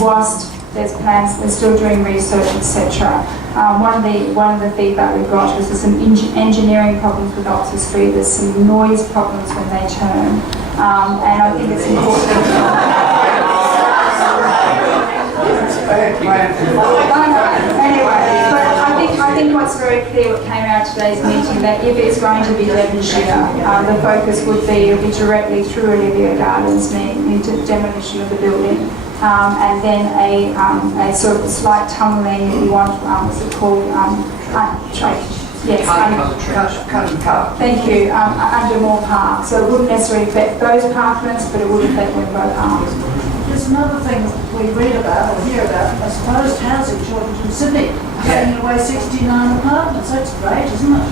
whilst there's plans, they're still doing research, etc. One of the feedback we got was there's some engineering problems with Oxford Street. There's some noise problems when they turn, and I think it's important. Anyway, but I think what's very clear what came out of today's meeting, that if it's going to be Devonshire, the focus would be directly through Olivia Gardens, into demolition of the building, and then a sort of slight tunnelling, if you want, what's it called? Yes, cut. Thank you, under Moore Park. So it wouldn't necessarily affect those parklands, but it would affect Wimbo Park. There's another thing we read about or hear about, a supposed housing shortage in Sydney, taking away 69 apartments. That's great, isn't it?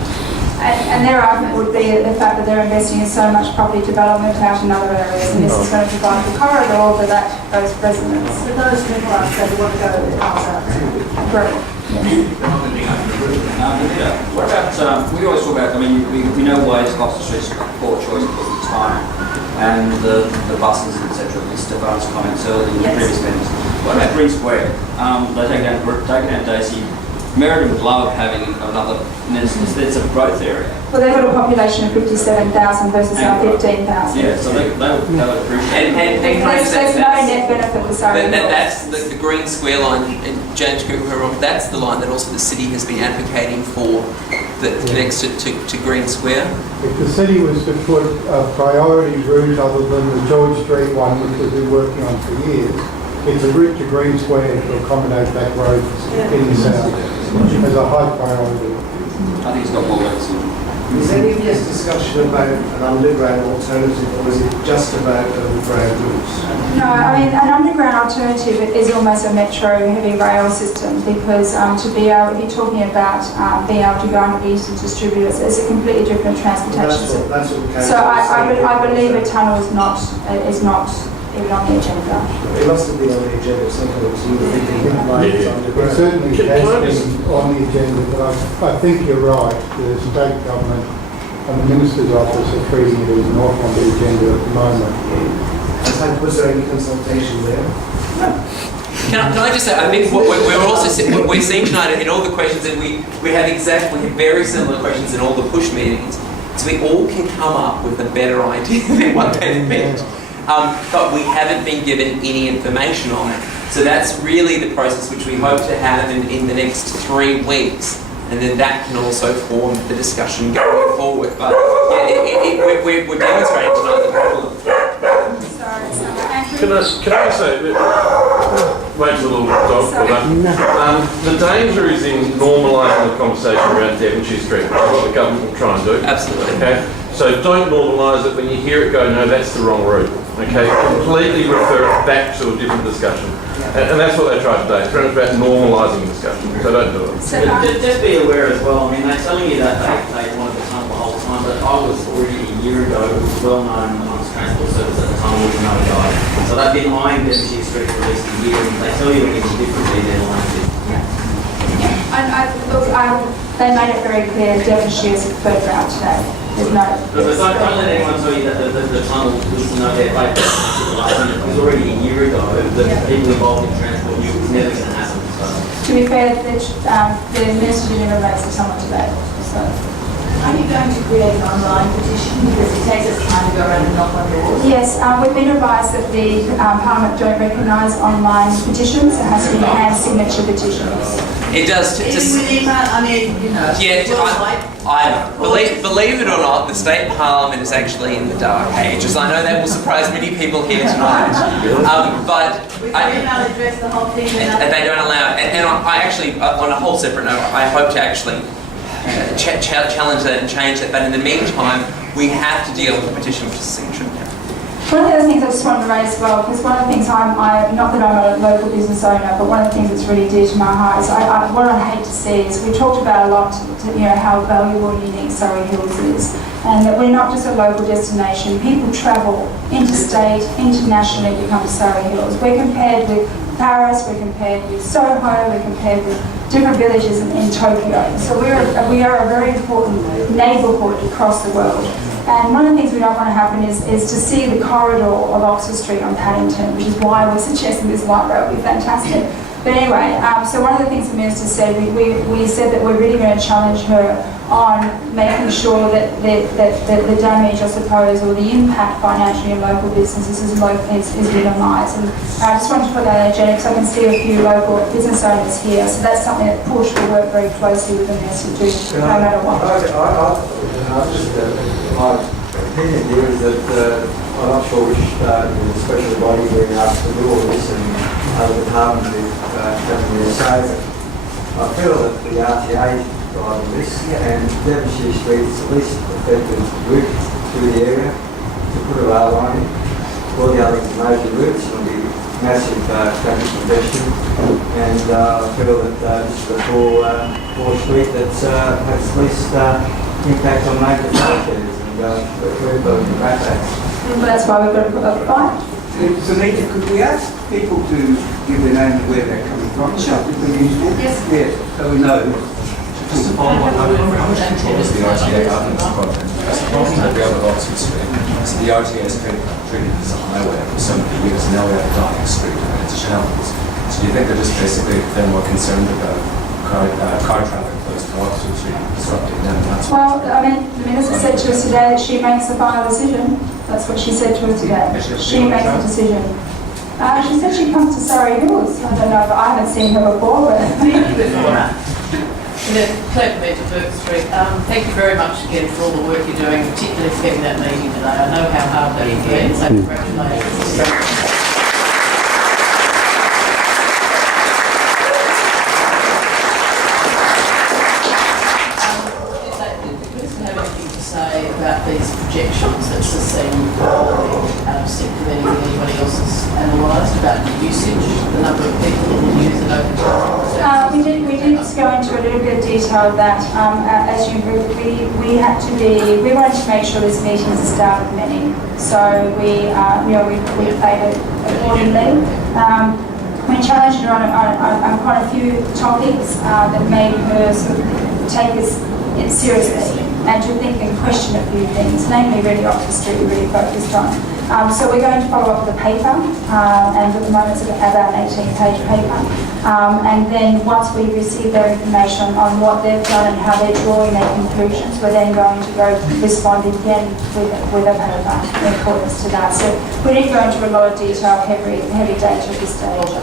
And their argument would be the fact that they're investing in so much property development out in other areas, and this is going to provide the corridor for those residents. But those people aren't going to want to go to their house out there. Great. What about, we always talk about, I mean, we know why Oxford Street's a poor choice because of the time and the buses, etc. With Stefan's comments earlier in the previous meetings. What about Green Square? They taking down Daisy. Meriden would love having another, it's a growth area. Well, they've got a population of 57,000 versus our 15,000. Yeah, so they would appreciate it. There's no net benefit for Surrey Hills. That's the Green Square line, and James, correct me if I'm wrong, that's the line that also the city has been advocating for, that connects it to Green Square. If the city was to put a priority route other than the George Street one, which we've been working on for years, it's a route to Green Square to accommodate that growth in the south as a high priority. I think it's got more legs. Is any of this discussion about an underground alternative, or is it just about overground routes? No, I mean, an underground alternative is almost a metro heavy rail system, because to be able, if you're talking about being able to go under the eastern distributors, it's a completely different transportation system. That's what So I believe a tunnel is not even on the agenda. it must have been on the agenda sometimes. You were thinking It certainly has been on the agenda, but I think you're right. The state government and the Minister's office are treating it as not on the agenda at the moment. Was there any consultation there? Can I just say, I think what we're seeing tonight in all the questions, and we have very similar questions in all the push meetings, so we all can come up with a better idea than what they've meant. But we haven't been given any information on it. So that's really the process which we hope to have in the next 3 weeks. And then that can also form the discussion going forward. But yeah, we're demonstrating tonight the problem. Can I say, wait a little dog for that. The danger is in normalising the conversation around Devonshire Street, which is what the government will try and do. Absolutely. Okay? So don't normalise it. When you hear it go, no, that's the wrong route. Okay? Completely refer it back to a different discussion. And that's what they tried today. It's about normalising the discussion. So don't do it. Just be aware as well. I mean, they're telling you that they wanted the tunnel the whole time, but I was already a year ago, it was well known amongst transport service that the tunnel was no go. So they've been eyeing Devonshire Street for at least a year, and they tell you anything differently, they're lying. They made it very clear Devonshire's a preferred route today. There's no. Don't let anyone tell you that the tunnel was no their favourite. It was already a year ago that people involved in transport knew it was never going to happen. So. To be fair, the Minister didn't even raise the tunnel today. So. Are you going to create an online petition, because it takes us time to go around and knock on doors? Yes, we've been advised that the Parliament don't recognise online petitions. It has to be hand signature petitions. It does. I mean, you know. Yeah, I believe it or not, the state parliament is actually in the dark ages. I know that will surprise many people here tonight, but we can't address the whole thing. and they don't allow it. And I actually, on a whole separate note, I hope to actually challenge that and change that. But in the meantime, we have to deal with the petition for signature. One of the other things I just wanted to raise as well, because one of the things not that I'm a local business owner, but one of the things that's really dear to my heart is what I hate to see is we talked about a lot, how valuable and unique Surrey Hills is, and that we're not just a local destination. People travel interstate, internationally to come to Surrey Hills. We're compared with Paris, we're compared with Soho, we're compared with different villages in Tokyo. So we are a very important neighbourhood across the world. And one of the things we don't want to happen is to see the corridor of Oxford Street on Paddington, which is why we're suggesting this light rail would be fantastic. But anyway, so one of the things the Minister said, we said that we're really going to challenge her on making sure that the damage, I suppose, or the impact financially in local businesses is minimised. And I just wanted to put that on the agenda because I can see a few local business owners here. So that's something that Push will work very closely with the Minister to do, no matter what. My opinion here is that I'm not sure which special body being asked to do all this and other departments coming here. So I feel that the RTA driving this and Devonshire Street is the least effective route through the area to put a rail line in. All the other major routes will be massive traffic congestion, and I feel that this is the poor street that has least impact on major thoroughfares, and we've got to combat that. Well, that's why we've got to put up a fight. Sunita, could we ask people to give their name and where they're coming from? Sure. Yes. Yeah, so we know. Just to follow on that, how much control does the RTA have in this project? Because the problem that we have with Oxford Street is the RTA is treated as a highway for so many years, and now we have a dying street and it's a shambles. So do you think they're just basically they're more concerned about car traffic close to Oxford Street disrupting them? That's Well, I mean, the Minister said to us today that she makes the final decision. That's what she said to us today. She makes the decision. She said she comes to Surry.Hills. I don't know, but I haven't seen her before. But Claire Commander Burke Street. Thank you very much again for all the work you're doing, particularly for getting that meeting today. I know how hard that has been, so congratulations. About these projections that Cecile the SIP committee and anybody else has analysed about the usage, the number of people that will use it over time? we did go into a little bit of detail of that. As you we had to be, we wanted to make sure this meeting is a start of many. So we played it accordingly. We challenged her on quite a few topics that made her sort of take us seriously and to think and question a few things, namely really Oxford Street we really focused on. So we're going to follow up with a paper, and at the moment it's about an 18-page paper. And then once we receive their information on what they've done and how they're drawing their conclusions, we're then going to go respond again with a paper in accordance to that. So we didn't go into a lot of detail, heavy data at this stage.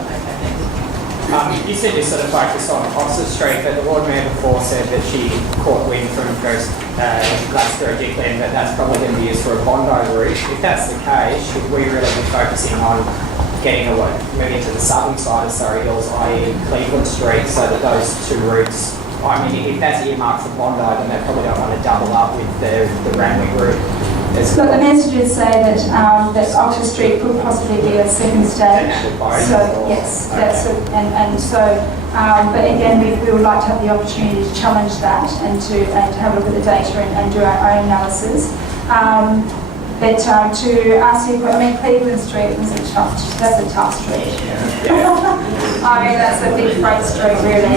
You said you sort of focused on Oxford Street, but the Lord Mayor before said that she caught wind from Gladstone and that that's probably going to be used for a Bondi route. If that's the case, should we really be focusing on getting away, moving to the southern side of Surry.Hills, i.e. Cleveland Street, so that those two routes, I mean, if that's earmarked for Bondi, then they probably don't want to double up with the Randwick route. But the Minister did say that that Oxford Street could possibly be a second stage. So yes, that's it. And so, but again, we would like to have the opportunity to challenge that and to have a look at the data and do our own analysis. But to ask you, I mean, Cleveland Street was that's a tough street. I mean, that's a big freight street, really.